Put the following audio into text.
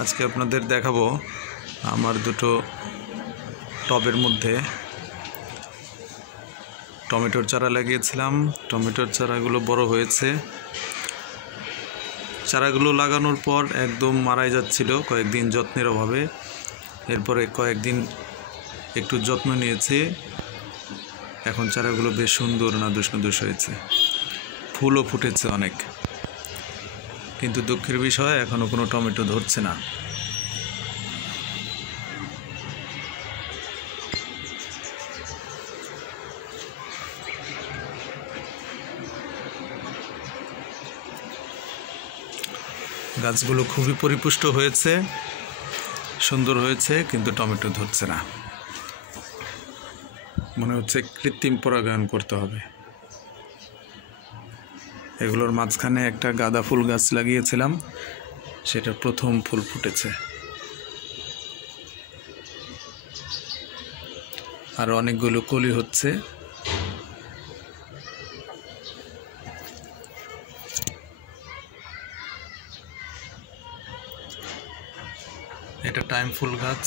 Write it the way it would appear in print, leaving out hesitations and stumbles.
আজকে আপনাদের দেখাবো আমার দুটো টবের মধ্যে টমেটোর চারা লাগিয়েছিলাম। টমেটোর চারাগুলো বড় হয়েছে। চারাগুলো লাগানোর পর একদম মারাই যাচ্ছিল কয়েকদিন যত্নের অভাবে। এরপরে কয়েকদিন একটু যত্ন নিয়েছি, এখন চারাগুলো বেশ সুন্দর নাদুস নাদুস হয়েছে, ফুলও ফুটেছে অনেক। কিন্তু দুঃখের বিষয় এখনও কোনো টমেটো ধরছে না। গাছগুলো খুবই পরিপুষ্ট হয়েছে, সুন্দর হয়েছে, কিন্তু টমেটো ধরছে না। মনে হচ্ছে কৃত্রিম পরাগায়ন করতে হবে। এগুলোর মাঝখানে একটা গাঁদা ফুল গাছ লাগিয়েছিলাম, সেটা প্রথম ফুল ফুটেছে। আর অনেকগুলো কলি হচ্ছে। এটা টাইম ফুল গাছ।